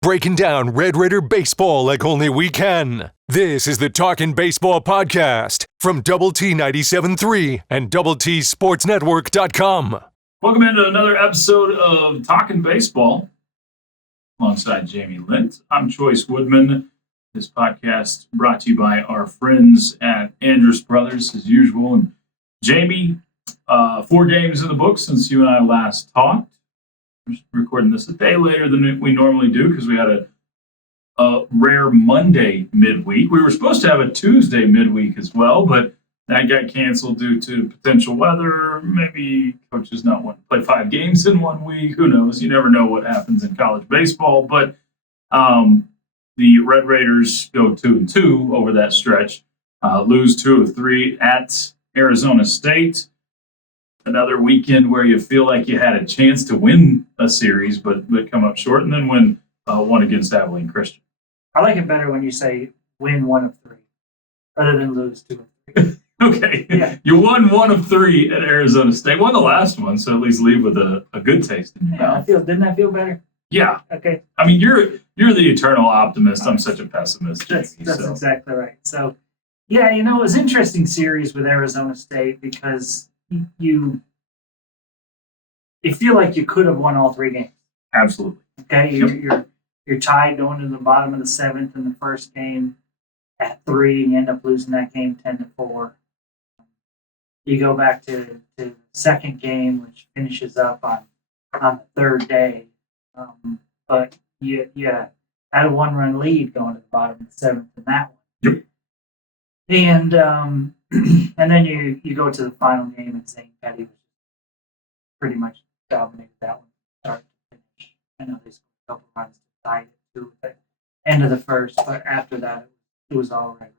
breaking down Red Raider baseball like only we can. This is the Talkin' Baseball Podcast from Double T 97.3 and DoubleTSportsNetwork.com. Welcome into another episode of Talkin' Baseball alongside Jamie Lent. I'm Chois, Woodman. This podcast brought to you by our friends at Andrus Brothers, as usual. And Jamie, 4 games in the book since you and I last talked. We're recording this a day later than we normally do because we had a rare Monday midweek. We were supposed to have a Tuesday midweek as well, but that got canceled due to potential weather. Maybe coaches not want to play 5 games in 1 week. Who knows? You never know what happens in college baseball. But the Red Raiders go 2-2 over that stretch, lose 2 of 3 at Arizona State. Another weekend where you feel like you had a chance to win a series, but come up short, and then win one against Abilene Christian. I like it better when you say win 1 of 3 rather than lose 2 of 3. Okay. Yeah. You won 1 of 3 at Arizona State. Won the last one, so at least leave with a good taste in your mouth. Didn't that feel better? Yeah. Okay. I mean, you're the eternal optimist. I'm such a pessimist. That's Jamie, so. exactly right. So, yeah, it was an interesting series with Arizona State because you feel like you could have won all 3 games. Absolutely. Okay, Yep. you're tied going to the bottom of the 7th in the first game at 3, and you end up losing that game 10-4. You go back to the second game, which finishes up on the 3rd day, but you had a 1-run lead going to the bottom of the 7th in that one. Yep. And and then you go to the final game, and St. Petty pretty much dominated that one start to finish. I know they scored a couple runs to tie it to the end of the first, but after that it was all right.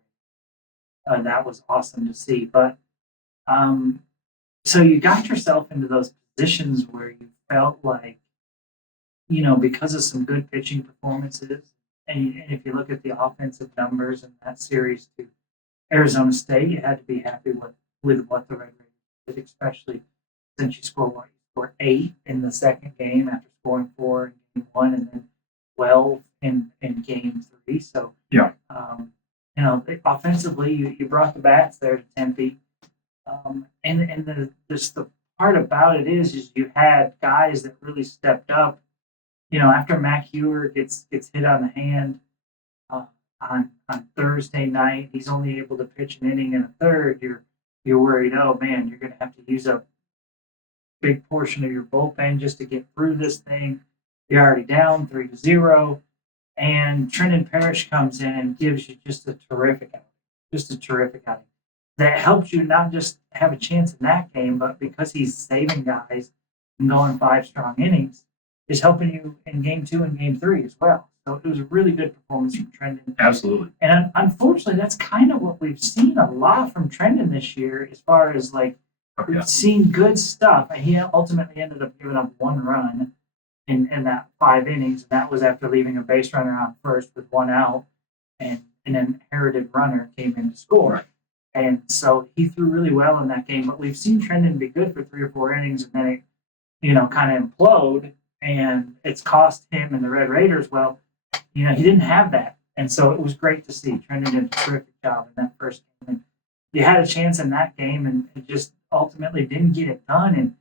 That was awesome to see. But so you got yourself into those positions where you felt like, because of some good pitching performances, and if you look at the offensive numbers in that series to Arizona State, you had to be happy with what the Red Raiders did, especially since you scored 8 in the second game after scoring 4 in game 1 and then 12 in game 3. So, yeah, offensively, you brought the bats there to Tempe. And the part about it is you had guys that really stepped up. After Mac Hewer gets hit on the hand on Thursday night, he's only able to pitch an inning and a third. You're worried, oh man, you're going to have to use up big portion of your bullpen just to get through this thing. You're already down 3-0, and Trenton Parrish comes in and gives you just a terrific outing that helps you not just have a chance in that game, but because he's saving guys and going 5 strong innings, is helping you in game 2 and game 3 as well. So it was a really good performance from Trenton. Absolutely. And unfortunately, that's kind of what we've seen a lot from Trenton this year, as far as we've seen good stuff, and he ultimately ended up giving up 1 run in that 5 innings, and that was after leaving a base runner on first with 1 out, and an inherited runner came in to score. Right. And so he threw really well in that game, but we've seen Trenton be good for 3 or 4 innings, and then it, kind of implode, and it's cost him and the Red Raiders. Well, he didn't have that, and so it was great to see. Trenton did a terrific job in that first game, and you had a chance in that game, and it just ultimately didn't get it done.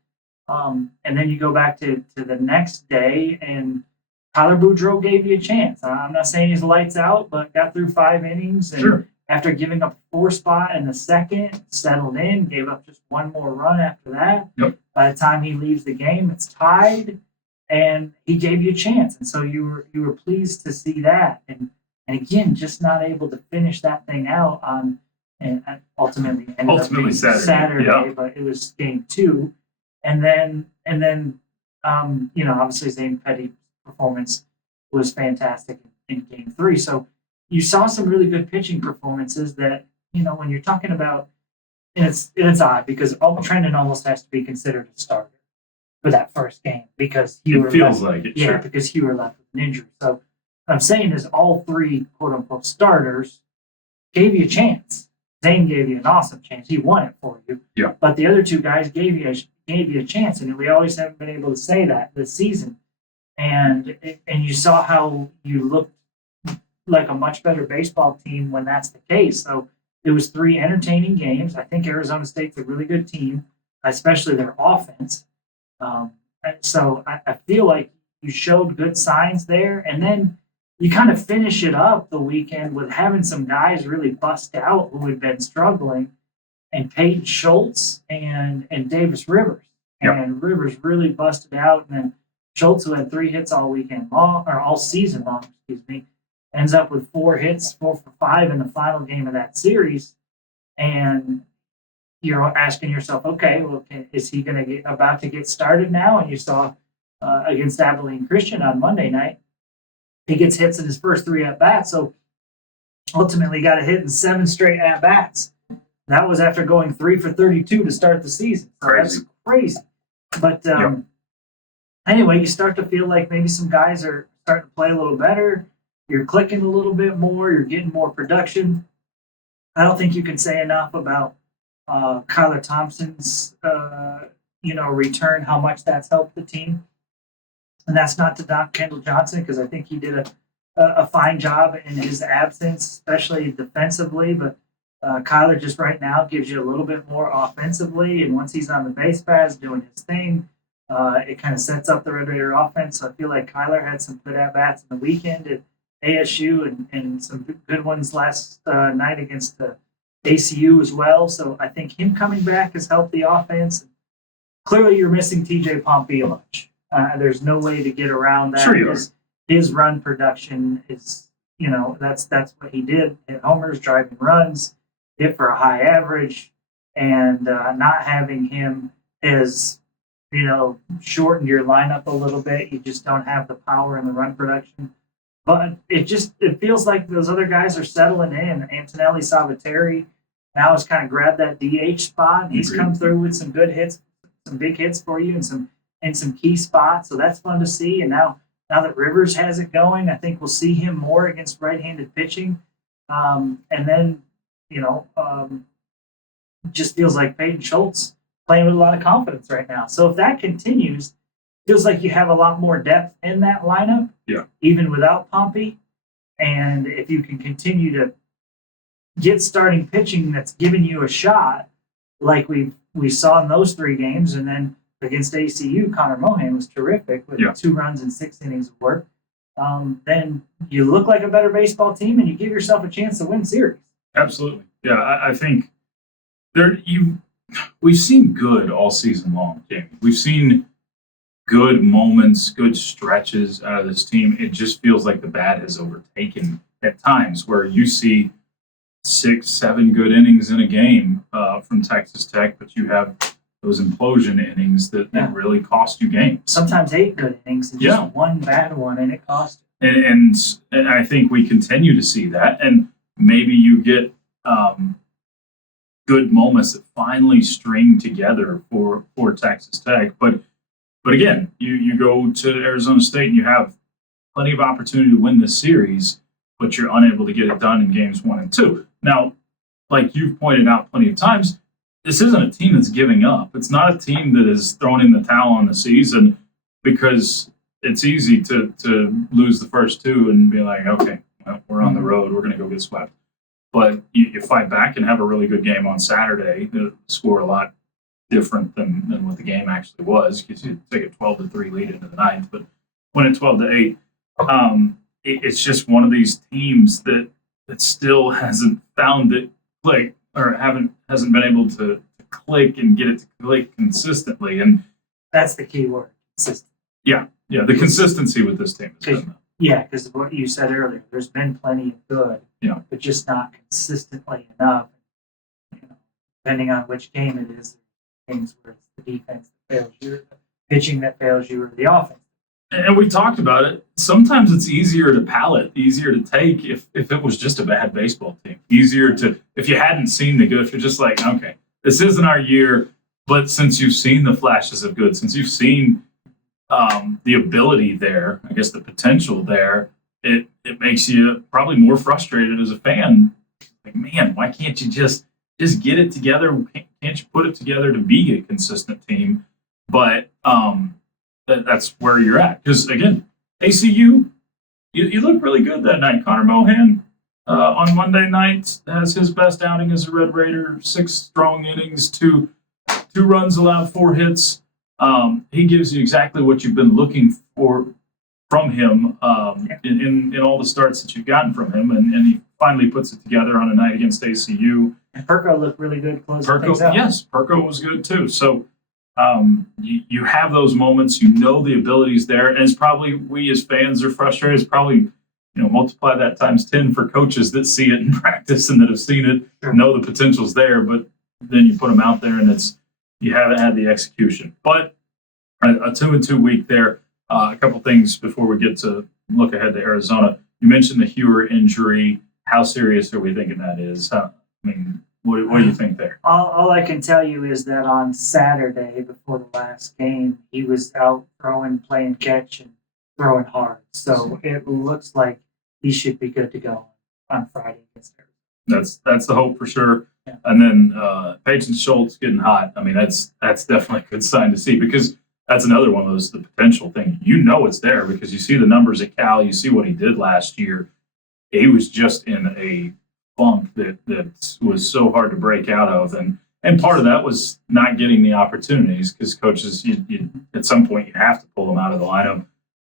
And then you go back to the next day, and Tyler Boudreau gave you a chance. I'm not saying he's lights out, but got through 5 innings, and sure. After giving up 4 spot in the second, settled in, gave up just 1 more run after that. Yep. By the time he leaves the game, it's tied, and he gave you a chance, and so you were pleased to see that. And again, just not able to finish that thing out on. And ultimately ended up being Saturday, yeah. But it was game 2, and then obviously St. Petty's performance was fantastic in game 3. So you saw some really good pitching performances that when you're talking about, and it's odd because Trenton almost has to be considered a starter for that first game because Hewer feels like it. Yeah, sure. because Hewer left with an injury. So what I'm saying is all 3 quote unquote starters gave you a chance. Zane gave you an awesome chance. He won it for you. Yeah. But the other 2 guys gave you a chance, and we always haven't been able to say that this season. and you saw how you looked like a much better baseball team when that's the case. So it was 3 entertaining games. I think Arizona State's a really good team, especially their offense. So I feel like you showed good signs there, and then you kind of finish it up the weekend with having some guys really bust out who had been struggling, and Peyton Schultz and Davis Rivers. Yep. And Rivers really busted out, and then Schultz, who had 3 hits all weekend long, or all season long, excuse me, ends up with 4 hits, 4 for 5 in the final game of that series. And you're asking yourself, okay, well, is he going to about to get started now? And you saw against Abilene Christian on Monday night, he gets hits in his first 3 at bats. So ultimately, got a hit in 7 straight at bats. That was after going 3 for 32 to start the season. So Crazy. That's crazy. But anyway, you start to feel like maybe some guys are starting to play a little better. You're clicking a little bit more. You're getting more production. I don't think you can say enough about Kyler Thompson's return, how much that's helped the team. And that's not to knock Kendall Johnson, because I think he did a fine job in his absence, especially defensively. But Kyler just right now gives you a little bit more offensively. And once he's on the base paths doing his thing, it kind of sets up the Red Raider offense. So I feel like Kyler had some good at-bats in the weekend at ASU and some good ones last night against the ACU as well. So I think him coming back has helped the offense. Clearly, you're missing TJ Pompey a bunch. There's no way to get around that. Sure you are. His run production is, that's what he did. Hit homers, driving runs, hit for a high average, and not having him has, shortened your lineup a little bit. You just don't have the power and the run production. But it feels like those other guys are settling in. Antonelli Salvatore now has kind of grabbed that DH spot, and he's come through with some good hits, some big hits for you, and some key spots. So that's fun to see. And now that Rivers has it going, I think we'll see him more against right-handed pitching. And then, just feels like Peyton Schultz playing with a lot of confidence right now. So if that continues, feels like you have a lot more depth in that lineup, even without Pompey. And if you can continue to get starting pitching that's giving you a shot, like we saw in those 3 games, and then against ACU, Connor Mohan was terrific with 2 runs and 6 innings of work. Then you look like a better baseball team, and you give yourself a chance to win series. Absolutely. Yeah, I think we've seen good all season long, Jamie. We've seen good moments, good stretches out of this team. It just feels like the bad has overtaken at times, where you see 6, 7 good innings in a game from Texas Tech, but you have those implosion innings that really cost you games. Sometimes 8 good innings and just 1 bad one, and it cost you. And I think we continue to see that. And maybe you get good moments that finally string together for Texas Tech. But again, you go to Arizona State and you have plenty of opportunity to win this series, but you're unable to get it done in games 1 and 2. Now, like you've pointed out plenty of times, this isn't a team that's giving up. It's not a team that is throwing in the towel on the season, because it's easy to lose the first 2 and be like, okay, well, we're on the road. We're going to go get swept. But you fight back and have a really good game on Saturday. The score a lot different than what the game actually was, because you take a 12-3 lead into the 9th, but win it 12-8. It's just one of these teams that still hasn't found it click, or hasn't been able to click and get it to click consistently. And that's the key word, consistent. Yeah, the consistency with this team has been. Yeah, because of what you said earlier, there's been plenty of good, but just not consistently enough. Depending on which game it is, games where it's the defense that fails you, the pitching that fails you, or the offense. And we talked about it. Sometimes it's easier to palate, easier to take if it was just a bad baseball team. Easier to, if you hadn't seen the good, if you're just like, okay, this isn't our year, but since you've seen the flashes of good, since you've seen the ability there, I guess the potential there, it makes you probably more frustrated as a fan. Like, man, why can't you just get it together? Can't you put it together to be a consistent team? But that's where you're at. Because, again, ACU, you looked really good that night. Connor Mohan on Monday night has his best outing as a Red Raider. 6 strong innings, two runs allowed, 4 hits. He gives you exactly what you've been looking for from him in all the starts that you've gotten from him, and he finally puts it together on a night against ACU. And Perko looked really good closing things out. Yes, Perko was good too. So you have those moments. You know the ability's there, and it's probably, we as fans are frustrated. It's probably, multiply that times 10 for coaches that see it in practice and that have seen it, Sure. know the potential's there, but then you put them out there and you haven't had the execution. But a 2-2 week there. A couple things before we get to look ahead to Arizona. You mentioned the Hewer injury. How serious are we thinking that is? What do you think there? All I can tell you is that on Saturday before the last game, he was out throwing, playing catch, and throwing hard. So it looks like he should be good to go on Friday against Arizona. That's the hope for sure. Yeah. And then Page and Schultz getting hot. That's definitely a good sign to see, because that's another one of those, the potential thing. It's there because you see the numbers at Cal. You see what he did last year. He was just in a funk that was so hard to break out of. And part of that was not getting the opportunities, because coaches, you at some point, you have to pull him out of the lineup.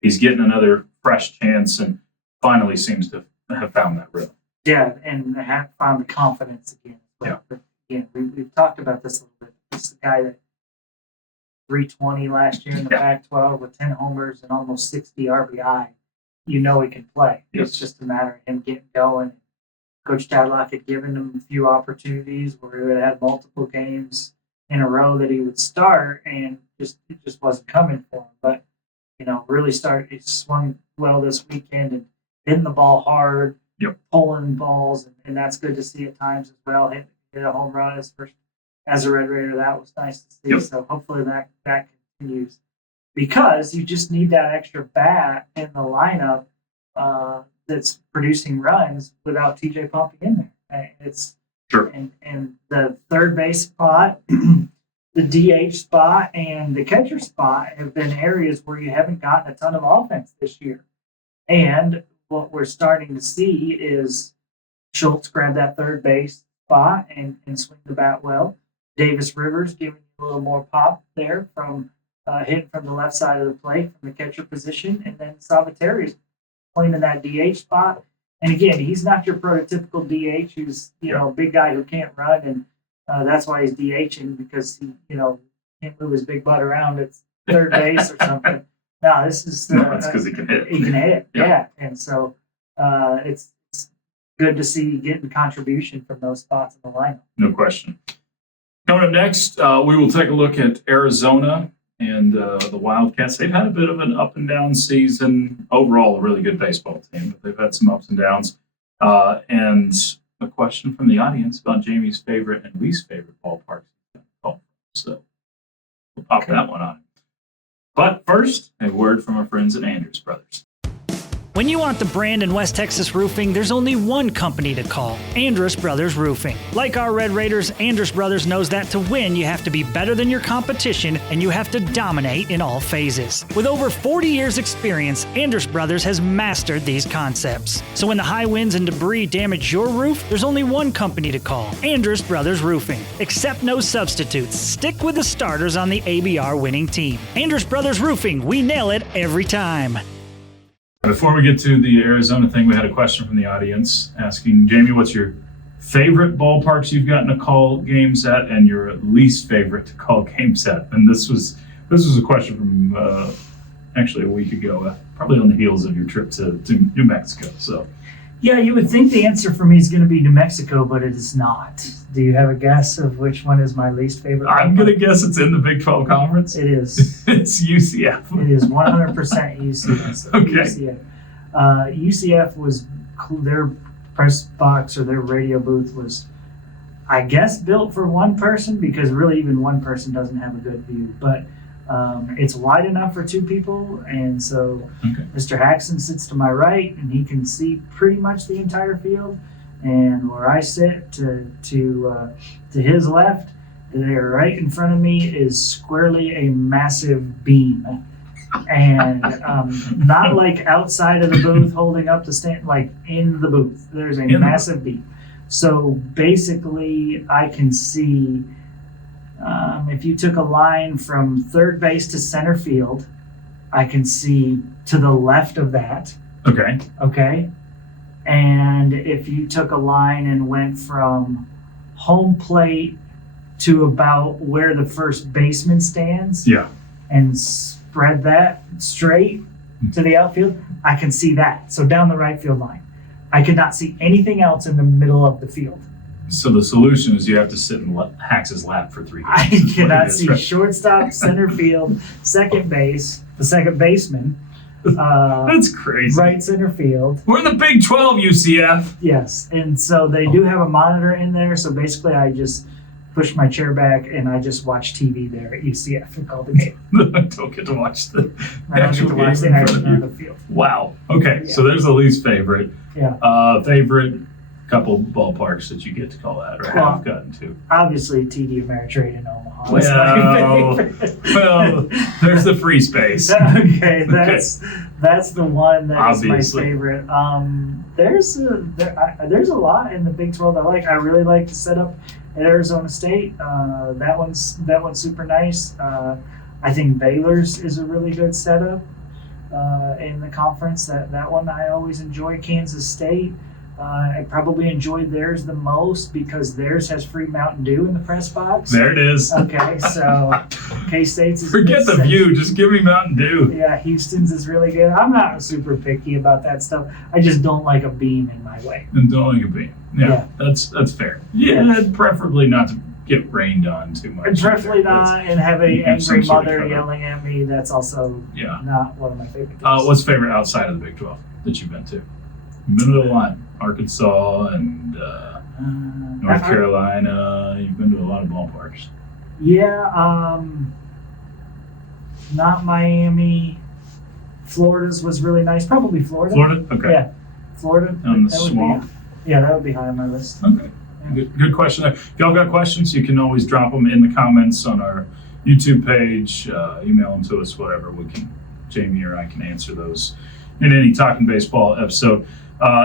He's getting another fresh chance and finally seems to have found that rhythm. Yeah, and have found the confidence again. Yeah. But again, we've talked about this a little bit. This is a guy that 320 last year in the Pac-12 with 10 homers and almost 60 RBI. He can play. Yes. It's just a matter of him getting going. Coach Tadlock had given him a few opportunities where he would have had multiple games in a row that he would start, and it just wasn't coming for him. But really he swung well this weekend and hitting the ball hard, pulling balls, and that's good to see at times as well. Hit a home run his first as a Red Raider. That was nice to see. Yep. So hopefully that continues, because you just need that extra bat in the lineup that's producing runs without TJ Pompey in there. It's sure. And the third base spot, the DH spot, and the catcher spot have been areas where you haven't gotten a ton of offense this year. And what we're starting to see is Schultz grab that third base spot and swing the bat well. Davis Rivers giving you a little more pop there from hitting from the left side of the plate from the catcher position. And then Salvateri's playing in that DH spot. And again, he's not your prototypical DH who's, a big guy who can't run. And that's why he's DHing, because he, can't move his big butt around at third base or something. No, this is it's because he can hit. He can hit, yeah. And so it's good to see getting contribution from those spots in the lineup. No question. Coming up next, we will take a look at Arizona and the Wildcats. They've had a bit of an up and down season. Overall, a really good baseball team, but they've had some ups and downs. And a question from the audience about Jamie's favorite and least favorite ballparks. So we'll pop that one on. But first, a word from our friends at Andrews Brothers. When you want the brand in West Texas roofing, there's only one company to call, Andrus Brothers Roofing. Like our Red Raiders, Andrus Brothers knows that to win, you have to be better than your competition and you have to dominate in all phases. With over 40 years experience, Andrus Brothers has mastered these concepts. So when the high winds and debris damage your roof, there's only one company to call, Andrus Brothers Roofing. Accept no substitutes. Stick with the starters on the ABR winning team. Andrus Brothers Roofing, we nail it every time. Before we get to the Arizona thing, we had a question from the audience asking, Jamie, what's your favorite ballparks you've gotten to call games at and your least favorite to call games at? And this was a question from actually a week ago, probably on the heels of your trip to New Mexico. So, yeah, you would think the answer for me is going to be New Mexico, but it is not. Do you have a guess of which one is my least favorite? I'm going to guess it's in the Big 12 Conference. It is. It's UCF. It is 100% UCF. Okay. UCF was their press box or their radio booth was, I guess, built for one person, because really even one person doesn't have a good view. But it's wide enough for two people, and so Mr. Haxon sits to my right, and he can see pretty much the entire field. And where I sit to his left, there right in front of me is squarely a massive beam. and not like outside of the booth holding up the stand, like in the booth. There's a massive beat. So basically, I can see if you took a line from third base to center field, I can see to the left of that. Okay. Okay. And if you took a line and went from home plate to about where the first baseman stands, Yeah. and spread that straight to the outfield, I can see that. So down the right field line. I could not see anything else in the middle of the field. So the solution is you have to sit in Hax's lap for 3 I games. cannot see shortstop, center field, second base, the second baseman, That's crazy. right center field. We're in the Big 12, UCF. Yes, and so they do have a monitor in there. So basically, I just push my chair back and I just watch TV there at UCF and call the game. I don't get to watch the I don't get to watch the action on the field. Wow. Okay, Yeah. so there's the least favorite. Yeah. Favorite couple ballparks that you get to call out or have gotten to. Obviously, TD Ameritrade in Omaha. Well, there's the free space. Okay, that's the one that's Obviously. my favorite. There's a lot in the Big 12 I like. I really like the setup at Arizona State. That one's super nice. I think Baylor's is a really good setup in the conference. That one I always enjoy. Kansas State. I probably enjoyed theirs the most because theirs has free Mountain Dew in the press box. There it is. Okay, so K-State's is Forget the view. Just give me Mountain Dew. Yeah, Houston's is really good. I'm not super picky about that stuff. I just don't like a beam in my way. And don't like a beam. Yeah. That's fair. Yeah, Yeah. Preferably not to get rained on too much. And preferably not, and have a have some angry sort of mother cover. yelling at me. That's also Yeah. not one of my favorite things. What's favorite outside of the Big 12 that you've been to? You've been to a lot. Arkansas and North Carolina. You've been to a lot of ballparks. Yeah, not Miami. Florida's was really nice. Probably Florida. Florida? Okay. Yeah, Florida. On the that would be- swamp? yeah, that would be high on my list. Okay. Good question. If y'all got questions, you can always drop them in the comments on our YouTube page. Email them to us, whatever. Jamie or I can answer those in any Talkin' Baseball episode.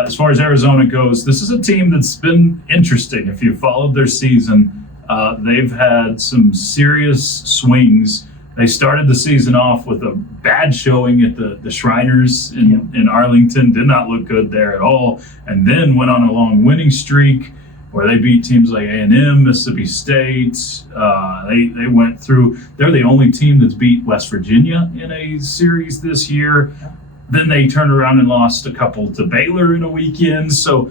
As far as Arizona goes, this is a team that's been interesting. If you've followed their season, they've had some serious swings. They started the season off with a bad showing at the Shriners in Arlington. Did not look good there at all. And then went on a long winning streak where they beat teams like A&M, Mississippi State. They went through. They're the only team that's beat West Virginia in a series this year. Then they turned around and lost a couple to Baylor in a weekend. So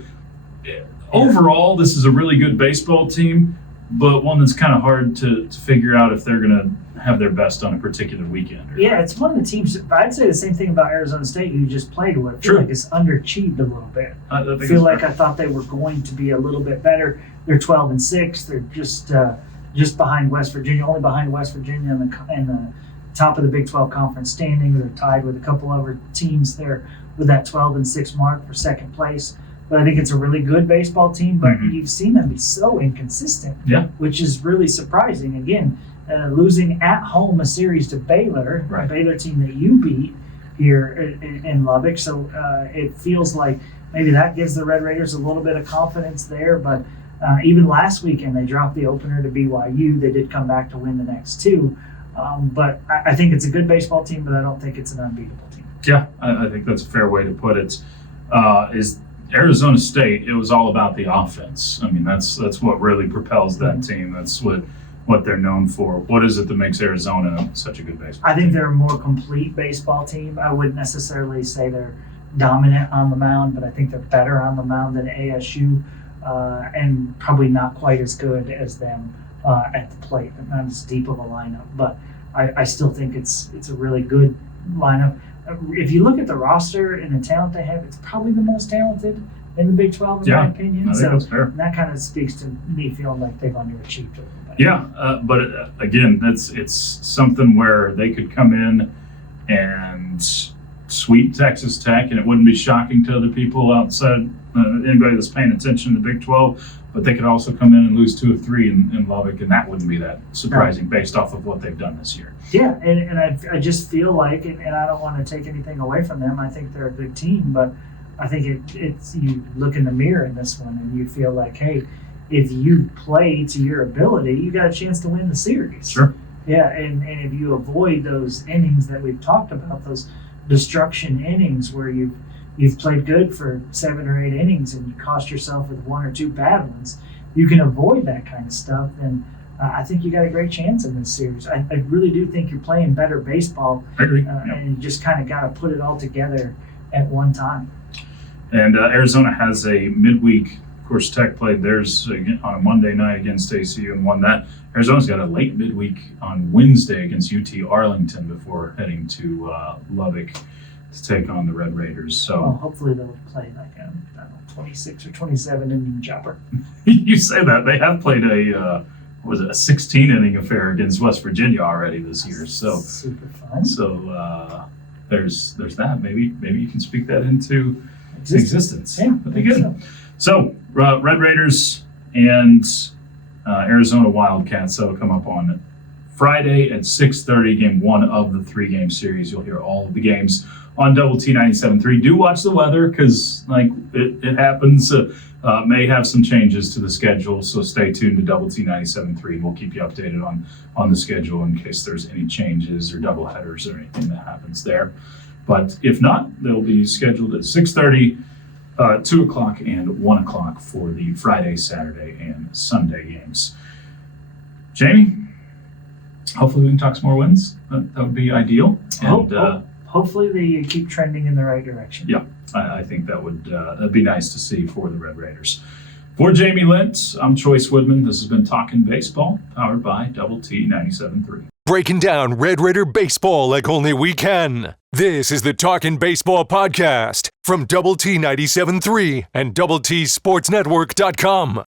overall, this is a really good baseball team, but one that's kind of hard to figure out if they're going to have their best on a particular weekend. Yeah, it's one of the teams. I'd say the same thing about Arizona State, who you just played with. I feel like it's underachieved a little bit. I feel like I thought they were going to be a little bit better. They're 12-6. They're just behind West Virginia, only behind West Virginia in the top of the Big 12 conference standing. They're tied with a couple other teams there with that 12-6 mark for second place. But I think it's a really good baseball team, but you've seen them be so inconsistent, which is really surprising. Again, losing at home a series to Baylor, a Baylor team that you beat here in Lubbock. So it feels like maybe that gives the Red Raiders a little bit of confidence there. But even last weekend, they dropped the opener to BYU. They did come back to win the next two. But I think it's a good baseball team, but I don't think it's an unbeatable team. Yeah, I think that's a fair way to put it. Is Arizona State, it was all about the offense. I mean, that's what really propels that team. That's what they're known for. What is it that makes Arizona such a good baseball team? I think they're a more complete baseball team. I wouldn't necessarily say they're dominant on the mound, but I think they're better on the mound than ASU, and probably not quite as good as them at the plate. Not as deep of a lineup, but I still think it's a really good lineup. If you look at the roster and the talent they have, it's probably the most talented in the Big 12, in my opinion. I think that's fair. That kind of speaks to me feeling like they've underachieved a little bit. Yeah, but again, it's something where they could come in and sweep Texas Tech, and it wouldn't be shocking to other people outside, anybody that's paying attention to the Big 12. But they could also come in and lose 2 of 3 in Lubbock, and that wouldn't be that surprising based off of what they've done this year. Yeah, and I just feel like, and I don't want to take anything away from them. I think they're a good team, but I think it's you look in the mirror in this one and you feel like, hey, if you play to your ability, you got a chance to win the series. Sure. Yeah, and if you avoid those innings that we've talked about, those destruction innings where you've played good for 7 or 8 innings and you cost yourself with 1 or 2 bad ones, you can avoid that kind of stuff, then I think you got a great chance in this series. I really do think you're playing better baseball, I agree. and you just kind of got to put it all together at one time. And Arizona has a midweek. Of course, Tech played theirs on a Monday night against ACU and won that. Arizona's got a late midweek on Wednesday against UT Arlington before heading to Lubbock to take on the Red Raiders. So Well, hopefully they'll play like a 26 or 27 inning chopper. you say that they have played a 16 inning affair against West Virginia already this year. So super fun. So there's that. Maybe you can speak that into existence. Yeah, That'd be good. So Red Raiders and Arizona Wildcats, that'll come up on Friday at 6:30, game 1 of the 3-game series. You'll hear all of the games on Double T 97.3. Do watch the weather, because it happens. May have some changes to the schedule, so stay tuned to Double T 97.3. We'll keep you updated on the schedule in case there's any changes or double headers or anything that happens there. But if not, they'll be scheduled at 6:30, 2 o'clock, and 1 o'clock for the Friday, Saturday, and Sunday games. Jamie, hopefully we can talk some more wins. That would be ideal. And hopefully they keep trending in the right direction. yeah, I think that'd be nice to see for the Red Raiders. For Jamie Lent, I'm Chois Woodman. This has been Talkin' Baseball, powered by Double T 97.3. Breaking down Red Raider baseball like only we can. This is the Talkin' Baseball podcast from Double T 97.3 and DoubleTSportsNetwork.com.